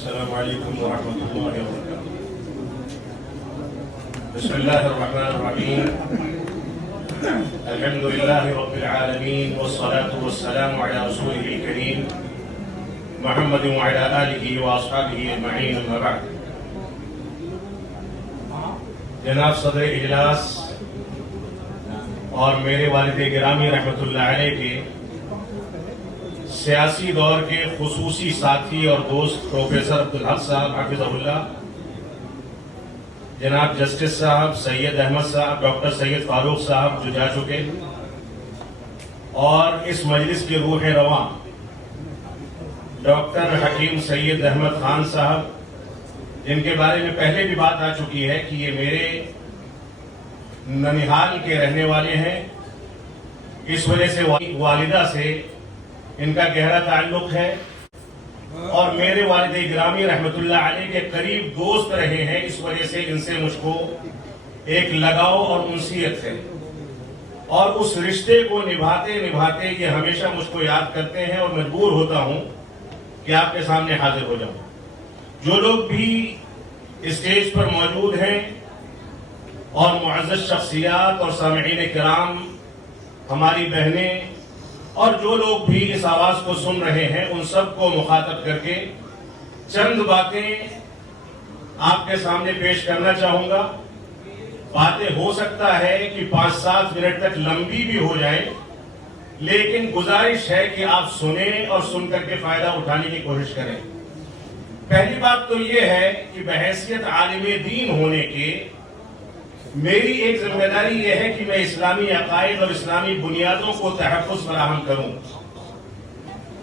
السلام عليكم ورحمة الله وبركاته. بسم الله الرحمن الرحيم. الحمد لله رب العالمين والصلاة والسلام على رسوله الكريم محمد وعلى آله وأصحابه أجمعين أما بعد. جناب صدر اجلاس اور میرے والد گرامی رحمۃ اللہ علیہ کے سیاسی دور کے خصوصی ساتھی اور دوست پروفیسر عبدالحق صاحب حافظہ اللہ، جناب جسٹس صاحب سید احمد صاحب، ڈاکٹر سید فاروق صاحب جو جا چکے، اور اس مجلس کی روح رواں ڈاکٹر حکیم سید احمد خان صاحب، جن کے بارے میں پہلے بھی بات آ چکی ہے کہ یہ میرے ننیہال کے رہنے والے ہیں، اس وجہ سے والدہ سے ان کا گہرا تعلق ہے، اور میرے والد گرامی رحمت اللہ علیہ کے قریب دوست رہے ہیں، اس وجہ سے ان سے مجھ کو ایک لگاؤ اور انسیت ہے، اور اس رشتے کو نبھاتے نبھاتے یہ ہمیشہ مجھ کو یاد کرتے ہیں، اور مجبور ہوتا ہوں کہ آپ کے سامنے حاضر ہو جاؤں۔ جو لوگ بھی اسٹیج پر موجود ہیں اور معزز شخصیات اور سامعین کرام، ہماری بہنیں، اور جو لوگ بھی اس آواز کو سن رہے ہیں، ان سب کو مخاطب کر کے چند باتیں آپ کے سامنے پیش کرنا چاہوں گا۔ باتیں ہو سکتا ہے کہ 5-7 منٹ تک لمبی بھی ہو جائیں، لیکن گزارش ہے کہ آپ سنیں اور سن کر کے فائدہ اٹھانے کی کوشش کریں۔ پہلی بات تو یہ ہے کہ بحیثیت عالم دین ہونے کے میری ایک ذمہ داری یہ ہے کہ میں اسلامی عقائد اور اسلامی بنیادوں کو تحفظ فراہم کروں۔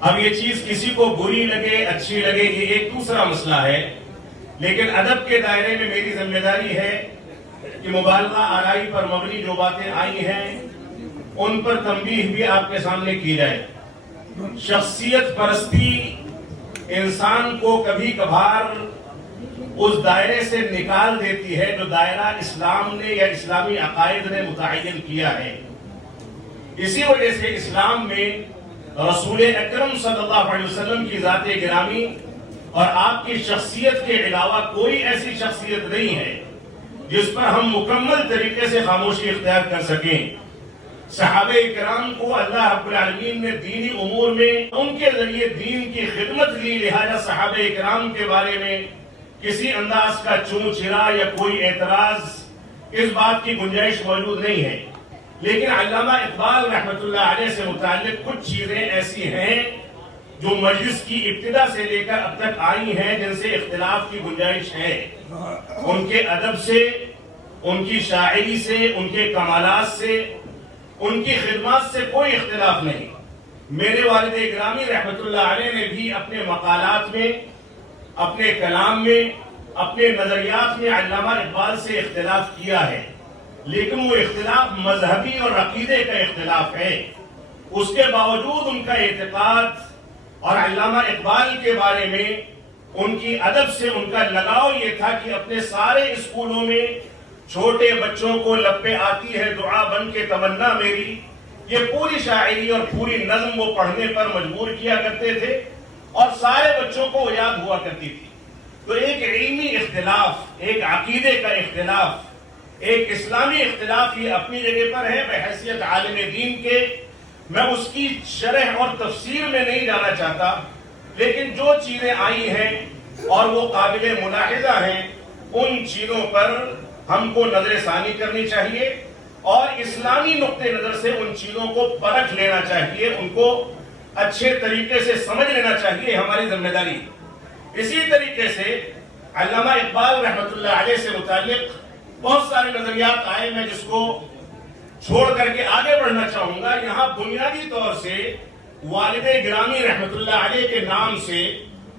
اب یہ چیز کسی کو بری لگے اچھی لگے یہ ایک دوسرا مسئلہ ہے، لیکن ادب کے دائرے میں میری ذمہ داری ہے کہ مبالغہ آرائی پر مبنی جو باتیں آئی ہیں ان پر تنبیہ بھی آپ کے سامنے کی جائے۔ شخصیت پرستی انسان کو کبھی کبھار اس دائرے سے نکال دیتی ہے جو دائرہ اسلام نے یا اسلامی عقائد نے متعین کیا ہے۔ اسی وجہ سے اسلام میں رسول اکرم صلی اللہ علیہ وسلم کی ذات گرامی اور آپ کی شخصیت کے علاوہ کوئی ایسی شخصیت نہیں ہے جس پر ہم مکمل طریقے سے خاموشی اختیار کر سکیں۔ صحابہ اکرام کو اللہ رب العالمین نے دینی امور میں ان کے ذریعے دین کی خدمت دی، لہذا صحابہ اکرام کے بارے میں کسی انداز کا چون چرا یا کوئی اعتراض اس بات کی گنجائش موجود نہیں ہے۔ لیکن علامہ اقبال رحمت اللہ علیہ سے متعلق کچھ چیزیں ایسی ہیں جو مجلس کی ابتدا سے لے کر اب تک آئی ہیں جن سے اختلاف کی گنجائش ہے۔ ان کے ادب سے، ان کی شاعری سے، ان کے کمالات سے، ان کی خدمات سے کوئی اختلاف نہیں۔ میرے والد گرامی رحمت اللہ علیہ نے بھی اپنے مقالات میں، اپنے کلام میں، اپنے نظریات میں علامہ اقبال سے اختلاف کیا ہے، لیکن وہ اختلاف مذہبی اور عقیدے کا اختلاف ہے۔ اس کے باوجود ان کا اعتقاد اور علامہ اقبال کے بارے میں ان کی ادب سے ان کا لگاؤ یہ تھا کہ اپنے سارے اسکولوں میں چھوٹے بچوں کو لب پہ آتی ہے دعا بن کے تمنا میری، یہ پوری شاعری اور پوری نظم وہ پڑھنے پر مجبور کیا کرتے تھے، اور سارے بچوں کو یاد ہوا کرتی تھی۔ تو ایک علمی اختلاف، ایک عقیدے کا اختلاف، ایک اسلامی اختلاف یہ اپنی جگہ پر ہے بحیثیت عالم دین کے۔ میں اس کی شرح اور تفسیر میں نہیں جانا چاہتا، لیکن جو چیزیں آئی ہیں اور وہ قابل ملاحظہ ہیں، ان چیزوں پر ہم کو نظر ثانی کرنی چاہیے اور اسلامی نقطہ نظر سے ان چیزوں کو پرکھ لینا چاہیے، ان کو اچھے طریقے سے سمجھ لینا چاہیے، ہماری ذمہ داری۔ اسی طریقے سے علامہ اقبال رحمت اللہ علیہ سے متعلق بہت سارے نظریات آئے، میں جس کو چھوڑ کر کے آگے بڑھنا چاہوں گا۔ یہاں بنیادی طور سے والد گرامی رحمت اللہ علیہ کے نام سے،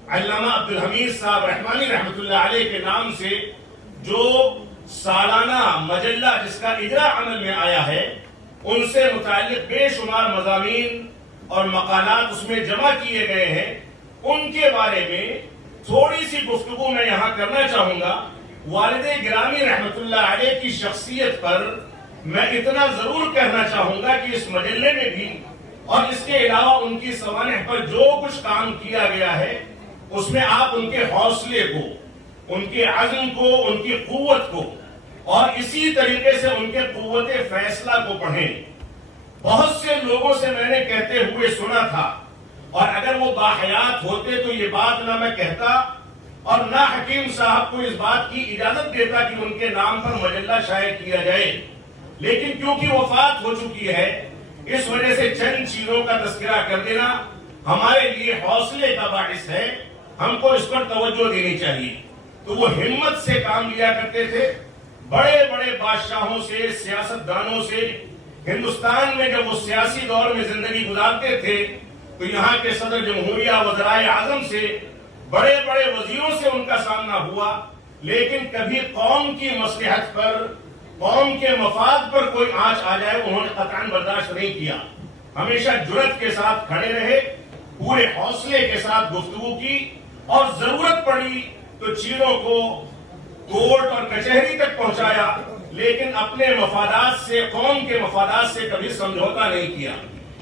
علامہ عبدالحمید صاحب رحمانی رحمت اللہ علیہ کے نام سے جو سالانہ مجلہ جس کا اجرا عمل میں آیا ہے، ان سے متعلق بے شمار مضامین اور مقالات اس میں جمع کیے گئے ہیں، ان کے بارے میں تھوڑی سی گفتگو میں یہاں کرنا چاہوں گا۔ والد گرامی رحمت اللہ علیہ کی شخصیت پر میں اتنا ضرور کہنا چاہوں گا کہ اس مجلے میں بھی اور اس کے علاوہ ان کی سوانح پر جو کچھ کام کیا گیا ہے اس میں آپ ان کے حوصلے کو، ان کے عزم کو، ان کی قوت کو اور اسی طریقے سے ان کے قوت فیصلہ کو پڑھیں۔ بہت سے لوگوں سے میں نے کہتے ہوئے سنا تھا، اور اگر وہ باحیات ہوتے تو یہ بات نہ میں کہتا اور نہ حکیم صاحب کو اس بات کی اجازت دیتا کہ ان کے نام پر مجلہ شائع کیا جائے، لیکن کیونکہ وفات ہو چکی ہے اس وجہ سے چند چیزوں کا تذکرہ کر دینا ہمارے لیے حوصلے کا باعث ہے، ہم کو اس پر توجہ دینی چاہیے۔ تو وہ ہمت سے کام لیا کرتے تھے، بڑے بڑے بادشاہوں سے، سیاستدانوں سے، ہندوستان میں جب وہ سیاسی دور میں زندگی گزارتے تھے تو یہاں کے صدر جمہوریہ، وزرائے اعظم سے، بڑے بڑے وزیروں سے ان کا سامنا ہوا، لیکن کبھی قوم کی مصلحت پر، قوم کے مفاد پر کوئی آنچ آ جائے انہوں نے قطعاً برداشت نہیں کیا، ہمیشہ جرأت کے ساتھ کھڑے رہے، پورے حوصلے کے ساتھ گفتگو کی، اور ضرورت پڑی تو چیزوں کو کورٹ اور کچہری تک پہنچایا، لیکن اپنے مفادات سے، قوم کے مفادات سے کبھی سمجھوتا نہیں کیا۔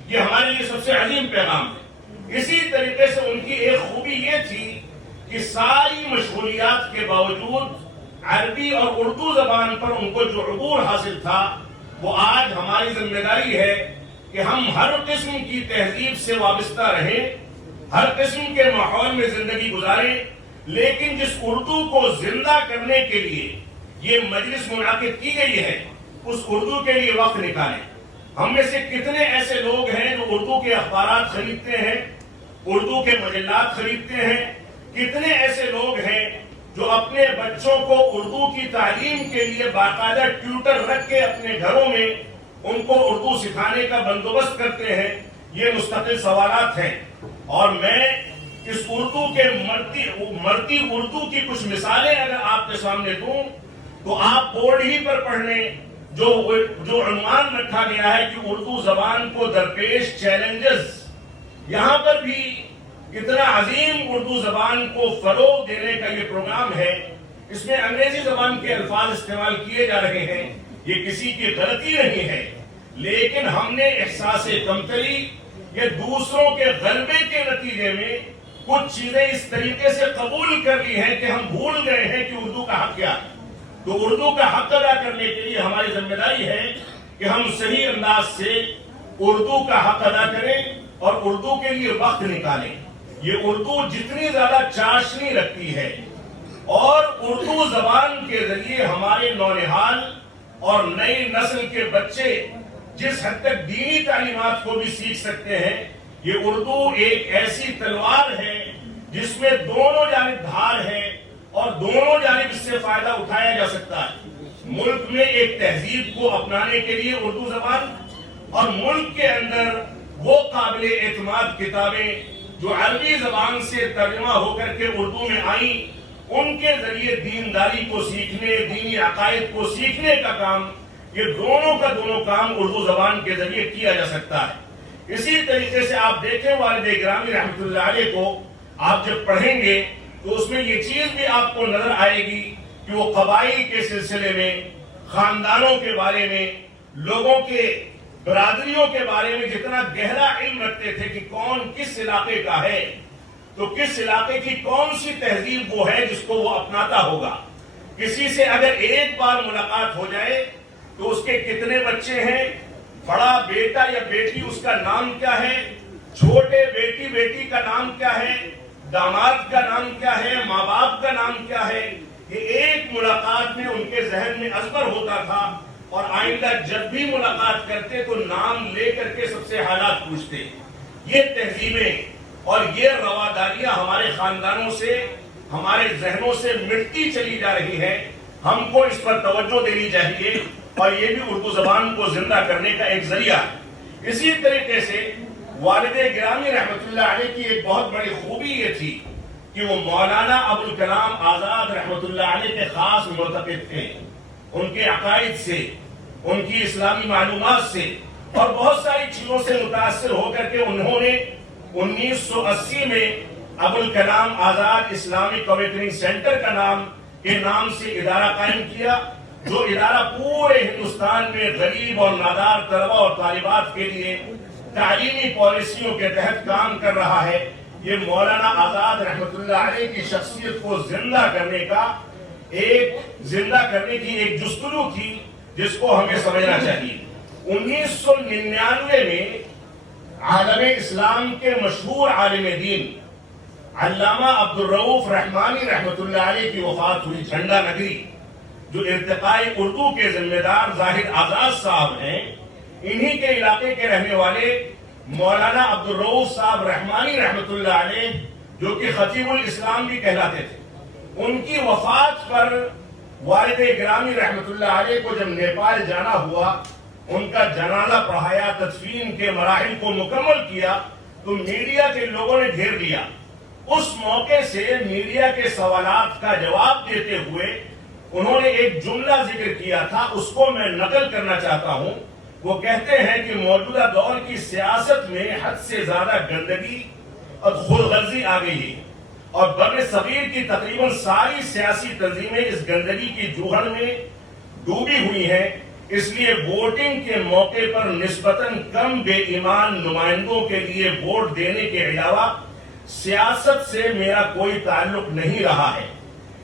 یہ ہمارے لیے سب سے عظیم پیغام ہے۔ اسی طریقے سے ان کی ایک خوبی یہ تھی کہ ساری مشغولیات کے باوجود عربی اور اردو زبان پر ان کو جو عبور حاصل تھا، وہ آج ہماری ذمہ داری ہے کہ ہم ہر قسم کی تہذیب سے وابستہ رہیں، ہر قسم کے ماحول میں زندگی گزاریں، لیکن جس اردو کو زندہ کرنے کے لیے یہ مجلس منعقد کی گئی ہے اس اردو کے لیے وقت نکالیں۔ ہم میں سے کتنے ایسے لوگ ہیں جو اردو کے اخبارات خریدتے ہیں، اردو کے مجلات خریدتے ہیں، کتنے ایسے لوگ ہیں جو اپنے بچوں کو اردو کی تعلیم کے لیے باقاعدہ ٹیوٹر رکھ کے اپنے گھروں میں ان کو اردو سکھانے کا بندوبست کرتے ہیں۔ یہ مستقل سوالات ہیں، اور میں اس اردو کے مرتی اردو کی کچھ مثالیں اگر آپ کے سامنے دوں تو آپ بورڈ ہی پر پڑھ لیں جو عنوان رکھا گیا ہے کہ اردو زبان کو درپیش چیلنجز۔ یہاں پر بھی اتنا عظیم اردو زبان کو فروغ دینے کا یہ پروگرام ہے، اس میں انگریزی زبان کے الفاظ استعمال کیے جا رہے ہیں، یہ کسی کی غلطی نہیں ہے، لیکن ہم نے احساس کمتری یا دوسروں کے غلبے کے نتیجے میں کچھ چیزیں اس طریقے سے قبول کر لی ہیں کہ ہم بھول گئے ہیں کہ اردو کا حق کیا ہے۔ تو اردو کا حق ادا کرنے کے لیے ہماری ذمہ داری ہے کہ ہم صحیح انداز سے اردو کا حق ادا کریں اور اردو کے لیے وقت نکالیں۔ یہ اردو جتنی زیادہ چاشنی رکھتی ہے، اور اردو زبان کے ذریعے ہمارے نونہال اور نئی نسل کے بچے جس حد تک دینی تعلیمات کو بھی سیکھ سکتے ہیں، یہ اردو ایک ایسی تلوار ہے جس میں دونوں جانب دھار ہے اور دونوں جانب اس سے فائدہ اٹھایا جا سکتا ہے۔ ملک میں ایک تہذیب کو اپنانے کے لیے اردو زبان، اور ملک کے اندر وہ قابل اعتماد کتابیں جو عربی زبان سے ترجمہ ہو کر کے اردو میں آئیں، ان کے ذریعے دینداری کو سیکھنے، دینی عقائد کو سیکھنے کا کام، یہ دونوں کا دونوں کام اردو زبان کے ذریعے کیا جا سکتا ہے۔ اسی طریقے سے آپ دیکھیں والد گرامی رحمۃ اللہ علیہ کو آپ جب پڑھیں گے تو اس میں یہ چیز بھی آپ کو نظر آئے گی کہ وہ قبائل کے سلسلے میں، خاندانوں کے بارے میں، لوگوں کے برادریوں کے بارے میں جتنا گہرا علم رکھتے تھے کہ کون کس علاقے کا ہے، تو کس علاقے کی کون سی تہذیب وہ ہے جس کو وہ اپناتا ہوگا۔ کسی سے اگر ایک بار ملاقات ہو جائے تو اس کے کتنے بچے ہیں، بڑا بیٹا یا بیٹی اس کا نام کیا ہے، چھوٹے بیٹی بیٹی کا نام کیا ہے، داماد کا نام کیا ہے، ماں باپ کا نام کیا ہے، یہ ایک ملاقات میں ان کے ذہن میں ازبر ہوتا تھا، اور آئندہ جب بھی ملاقات کرتے تو نام لے کر کے سب سے حالات پوچھتے۔ یہ تہذیبیں اور یہ رواداریاں ہمارے خاندانوں سے، ہمارے ذہنوں سے مٹتی چلی جا رہی ہیں، ہم کو اس پر توجہ دینی چاہیے، اور یہ بھی اردو زبان کو زندہ کرنے کا ایک ذریعہ ہے۔ اسی طریقے سے والد گرامی رحمۃ اللہ علیہ کی ایک بہت بڑی خوبی یہ تھی کہ وہ مولانا ابوالکلام آزاد رحمۃ اللہ علیہ کے خاص مرتبط تھے۔ ان کے عقائد سے، ان کی اسلامی معلومات سے اور بہت ساری چیزوں سے متاثر ہو کر کے انہوں نے 1980 میں Abul Kalam Azad Islamic awakening centre کا نام کے نام سے ادارہ قائم کیا، جو ادارہ پورے ہندوستان میں غریب اور نادار طلبہ اور طالبات کے لیے تعلیمی پالیسیوں کے تحت کام کر رہا ہے۔ یہ مولانا آزاد رحمت اللہ علیہ کی شخصیت کو زندہ کرنے کی ایک جستجو تھی جس کو ہمیں سمجھنا چاہیے۔ 1999 میں عالم اسلام کے مشہور عالم دین علامہ عبدالرؤف رحمانی رحمت اللہ علیہ کی وفات ہوئی۔ جھنڈا نگری جو ارتقاء اردو کے ذمہ دار زاہد آزاد صاحب ہیں، انہی کے علاقے کے رہنے والے مولانا عبدالرؤف صاحب رحمانی رحمت اللہ علیہ جو کہ خطیب الاسلام بھی کہلاتے تھے، ان کی وفات پر والد گرامی رحمت اللہ علیہ کو جب نیپال جانا ہوا، ان کا جنازہ پڑھایا، تدفین کے مراحل کو مکمل کیا تو میڈیا کے لوگوں نے گھیر لیا۔ اس موقع سے میڈیا کے سوالات کا جواب دیتے ہوئے انہوں نے ایک جملہ ذکر کیا تھا، اس کو میں نقل کرنا چاہتا ہوں۔ وہ کہتے ہیں کہ موجودہ دور کی سیاست میں حد سے زیادہ گندگی اور خود غرضی آ گئی ہے اور بر صغیر کی تقریباً ساری سیاسی تنظیمیں اس گندگی کی جوہر میں ڈوبی ہوئی ہیں، اس لیے ووٹنگ کے موقع پر نسبتاً کم بے ایمان نمائندوں کے لیے ووٹ دینے کے علاوہ سیاست سے میرا کوئی تعلق نہیں رہا ہے۔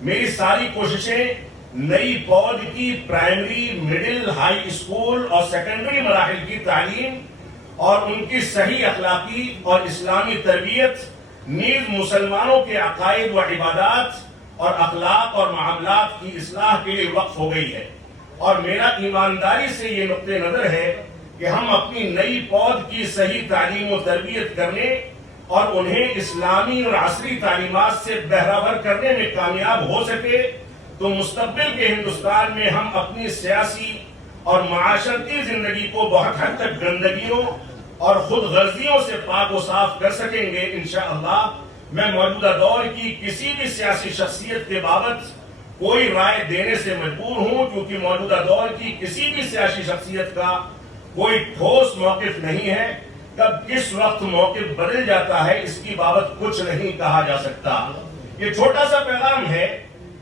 میری ساری کوششیں نئی پود کی پرائمری، مڈل، ہائی اسکول اور سیکنڈری مراحل کی تعلیم اور ان کی صحیح اخلاقی اور اسلامی تربیت، نیز مسلمانوں کے عقائد و عبادات اور اخلاق اور معاملات کی اصلاح کے لیے وقف ہو گئی ہے، اور میرا ایمانداری سے یہ نقطہ نظر ہے کہ ہم اپنی نئی پود کی صحیح تعلیم و تربیت کرنے اور انہیں اسلامی اور عصری تعلیمات سے بہرہ کرنے میں کامیاب ہو سکے تو مستقبل کے ہندوستان میں ہم اپنی سیاسی اور معاشرتی زندگی کو بہت حد تک گندگیوں اور خود غرضیوں سے پاک و صاف کر سکیں گے انشاءاللہ۔ میں موجودہ دور کی کسی بھی سیاسی شخصیت کے بابت کوئی رائے دینے سے مجبور ہوں، کیونکہ موجودہ دور کی کسی بھی سیاسی شخصیت کا کوئی ٹھوس موقف نہیں ہے۔ کب کس وقت موقف بدل جاتا ہے اس کی بابت کچھ نہیں کہا جا سکتا۔ یہ چھوٹا سا پیغام ہے،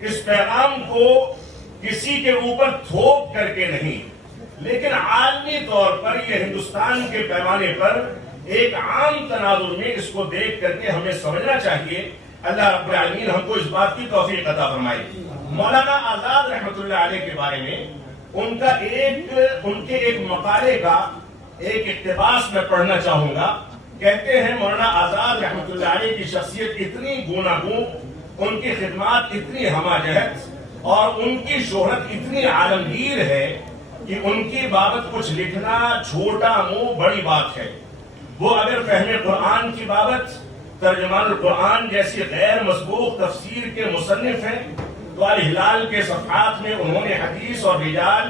اس پیغام کو کسی کے اوپر تھوپ کر کے نہیں، لیکن عالمی طور پر یہ ہندوستان کے پیمانے پر ایک عام تناظر میں اس کو دیکھ کر کے ہمیں سمجھنا چاہیے۔ اللہ رب العالمین ہم کو اس بات کی توفیق عطا فرمائے۔ مولانا آزاد رحمت اللہ علیہ کے بارے میں ان کے ایک مقالے کا ایک اقتباس میں پڑھنا چاہوں گا۔ کہتے ہیں مولانا آزاد رحمت اللہ علیہ کی شخصیت اتنی گوناگون، ان کی خدمات اتنی ہمہ جہت اور ان کی شہرت اتنی عالمگیر ہے کہ ان کی بابت کچھ لکھنا چھوٹا منہ بڑی بات ہے۔ وہ اگر فہم قرآن کی بابت ترجمان القرآن جیسی غیر مسبوق تفسیر کے مصنف ہیں تو الہلال کے صفحات میں انہوں نے حدیث اور رجال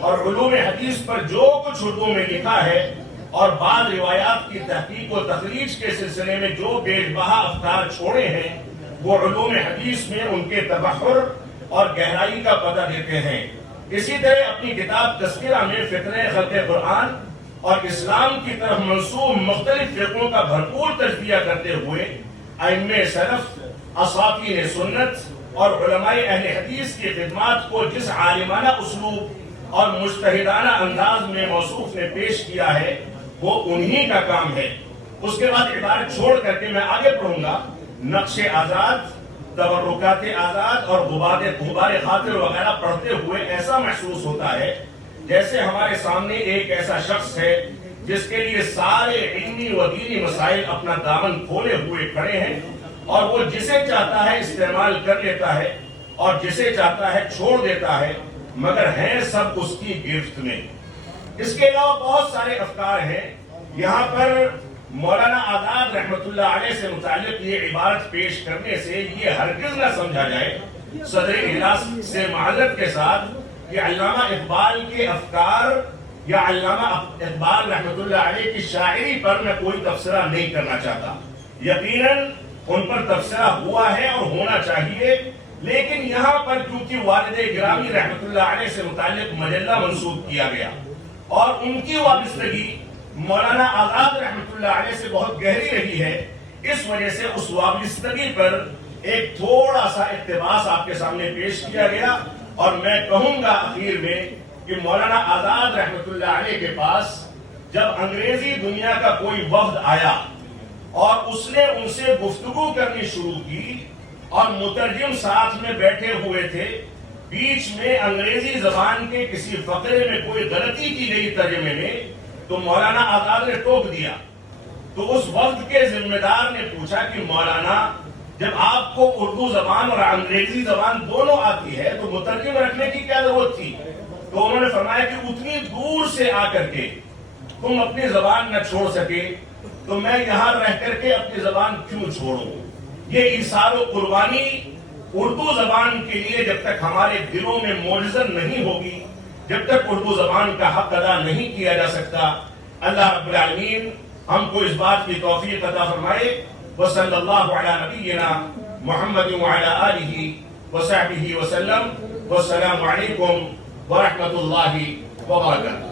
اور علوم حدیث پر جو کچھ اردو میں لکھا ہے اور بعض روایات کی تحقیق و تخریج کے سلسلے میں جو بے بہا افکار چھوڑے ہیں، وہ علوم حدیث میں ان کے تبحر اور گہرائی کا پتہ دیتے ہیں۔ اسی طرح اپنی کتاب تذکرہ میں فطرہ خلق قرآن اور اسلام کی طرف منسوب مختلف فرقوں کا بھرپور تجزیہ کرتے ہوئے ائمہ سلف، اساطین سنت اور علماء اہل حدیث کی خدمات کو جس عالمانہ اسلوب اور مجتہدانہ انداز میں موصوف نے پیش کیا ہے وہ انہی کا کام ہے۔ اس کے بعد عبارت چھوڑ کر کے میں آگے پڑھوں گا۔ نقش آزاد، تبرکات آزاد اور غبار خاطر وغیرہ پڑھتے ہوئے ایسا محسوس ہوتا ہے جیسے ہمارے سامنے ایک ایسا شخص ہے جس کے لیے سارے علمی و دینی مسائل اپنا دامن کھولے ہوئے کھڑے ہیں، اور وہ جسے چاہتا ہے استعمال کر لیتا ہے اور جسے چاہتا ہے چھوڑ دیتا ہے، مگر ہیں سب اس کی گرفت میں۔ اس کے علاوہ بہت سارے افکار ہیں۔ یہاں پر مولانا آزاد رحمت اللہ علیہ سے متعلق یہ عبارت پیش کرنے سے یہ ہرگز نہ سمجھا جائے، صدر اجلاس سے معذرت کے ساتھ، کہ علامہ اقبال کے افکار یا علامہ اقبال رحمت اللہ علیہ کی شاعری پر میں کوئی تبصرہ نہیں کرنا چاہتا۔ یقیناً ان پر تبصرہ ہوا ہے اور ہونا چاہیے، لیکن یہاں پر کیونکہ والد گرامی رحمت اللہ علیہ سے متعلق مجلہ منسوب کیا گیا اور ان کی وابستگی مولانا آزاد رحمت اللہ علیہ سے بہت گہری رہی ہے، اس وجہ سے اس وابستگی پر ایک تھوڑا سا اقتباس آپ کے سامنے پیش کیا گیا، اور میں کہوں گا اخیر میں کہ مولانا آزاد رحمت اللہ علیہ کے پاس جب انگریزی دنیا کا کوئی وفد آیا اور اس نے ان سے گفتگو کرنی شروع کی اور مترجم ساتھ میں بیٹھے ہوئے تھے. بیچ میں انگریزی زبان کے کسی فقرے میں کوئی غلطی کی گئی ترجمے میں تو مولانا آزاد نے ٹوک دیا. تو اس وقت کے ذمہ دار نے پوچھا کہ مولانا جب آپ کو اردو زبان اور انگریزی زبان دونوں آتی ہے تو مترجم رکھنے کی کیا ضرورت تھی؟ تو انہوں نے فرمایا کہ اتنی دور سے آ کر کے تم اپنی زبان نہ چھوڑ سکے تو میں یہاں رہ کر کے اپنی زبان کیوں چھوڑوں. یہ ایثار و قربانی اردو زبان کے لیے جب تک ہمارے دلوں میں موجزن نہیں ہوگی، جب تک اردو زبان کا حق ادا نہیں کیا جا سکتا. اللہ رب العالمین ہم کو اس بات کی توفیق عطا فرمائے. وصلی اللہ علی نبینا محمد وعلی آلہ وصحبہ وسلم. والسلام علیکم ورحمۃ اللہ وبرکاتہ.